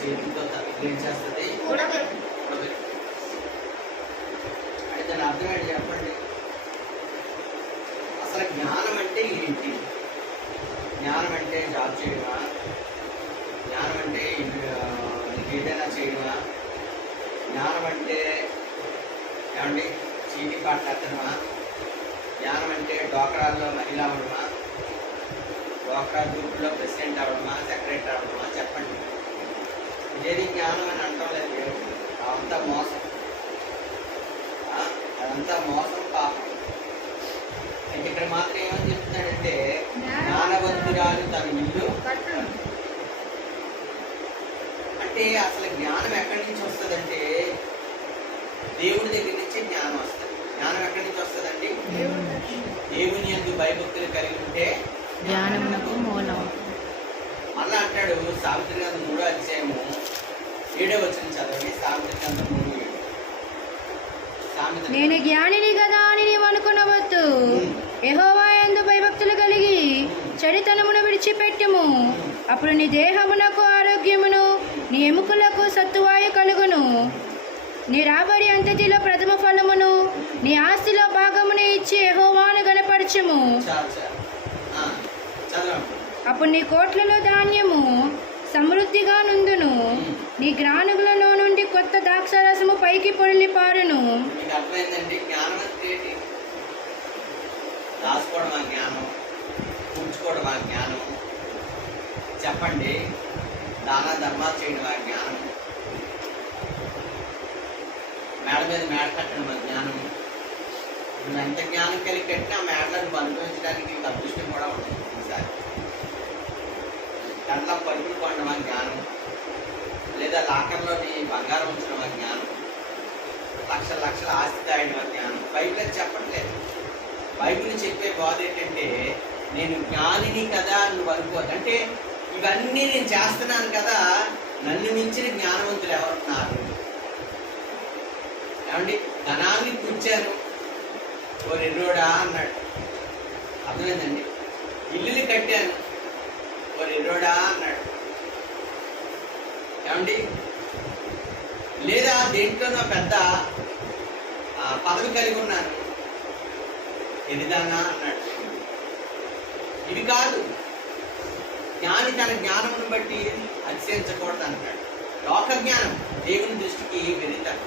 చేతితో ఏం చేస్తుంది. అయితే దాని అర్థం ఏంటి చెప్పండి. అసలు జ్ఞానం అంటే ఏంటి? జ్ఞానం అంటే జాబ్ చేయడమా? జ్ఞానం అంటే ఏదైనా చేయడమా? జ్ఞానం అంటే ఏమండి? చీటీ పాటలెత్తడమా జ్ఞానం అంటే డోకరాల్లో మహిళ అవడమా డోకరా గ్రూప్లో ప్రెసిడెంట్ అవడమా సెక్రటరీ అవడమా చెప్పండి. ఇదేది జ్ఞానం అని అంటాం లేదు. అదంతా మోసం అదంతా మోసం పాపం అయితే ఇక్కడ మాత్రం ఏమని చెప్తున్నాడంటే జ్ఞానవంతురాలు తన ఇల్లు. అంటే అసలు జ్ఞానం ఎక్కడి నుంచి వస్తుందంటే దేవుడి దగ్గర నుంచి జ్ఞానం వస్తుంది జ్ఞానం ఎక్కడి నుంచి వస్తుందండి. దేవుని ఎందు భయభక్తులు కలిగి ఉంటే మూలం మళ్ళా అంటాడు సావిత్రి గ్రంథం మూడో అధ్యాయము ఏడో వచ్చిన చదవండి. మూడు. నేను జ్ఞానిని కదా అని నీవు అనుకునవద్దు. యెహోవా యందు భయభక్తులు కలిగి చెడుతనమును విడిచిపెట్టుము. అప్పుడు నీ దేహమునకు ఆరోగ్యమును నీ ఎముకలకు సత్తువాయు కలుగును. నీ రాబడి అంతటిలో ప్రథమ ఫలమును నీ ఆస్తిలో భాగమును ఇచ్చి యెహోవాను గనపరచుము అప్పుడు నీ కోట్లలో ధాన్యము సమృద్ధిగా నుండును నీ గ్రానుగులలో నుండి కొత్త ద్రాక్షరసము పైకి పొడిలి పారును. జ్ఞానం రాసుకోవడం ఆ జ్ఞానం? కూర్చుకోవడం ఆ జ్ఞానం? చెప్పండి. దాన ధర్మాలు చేయడం ఆ జ్ఞానం? మేడ మీద మేడ కట్టడం ఆ జ్ఞానం? నువ్వు ఎంత జ్ఞానం కలిగి కట్టినా ఆ మేడలను అనుభవించడానికి నీకు అదృష్టం కూడా ఉంటుంది ఈసారి. కళ్ళ పరుగులు పండడం ఆ జ్ఞానం? లేదా లాకర్లోని బంగారం ఉంచడం వారి జ్ఞానం? లక్షల లక్షల ఆస్తి దాయిన వారి జ్ఞానం? బైబిల్ చెప్పట్లేదు. బైబిల్ చెప్పే బాధ ఏంటంటే నేను జ్ఞానిని కదా అని నువ్వు అనుకోదు అంటే ఇవన్నీ నేను చేస్తున్నాను కదా నన్ను మించిన జ్ఞానవంతులు ఎవరున్నారు ఏమండి? ధనాన్ని కూర్చాను ఓ రెండోడా అన్నాడు. అర్థమైందండి? ఇల్లుని కట్టాను ఓ రెండోడా అన్నాడు. ఏమండి లేదా దేంట్లోనో పెద్ద పదవి కలిగి ఉన్నారు. ఎదిదానా అన్నాడు. ఇది కాదు. జ్ఞాని తన జ్ఞానమును బట్టి అతిశయించకూడదు అంటాడు లోక జ్ఞానం దేవుని దృష్టికి వెళ్తాడు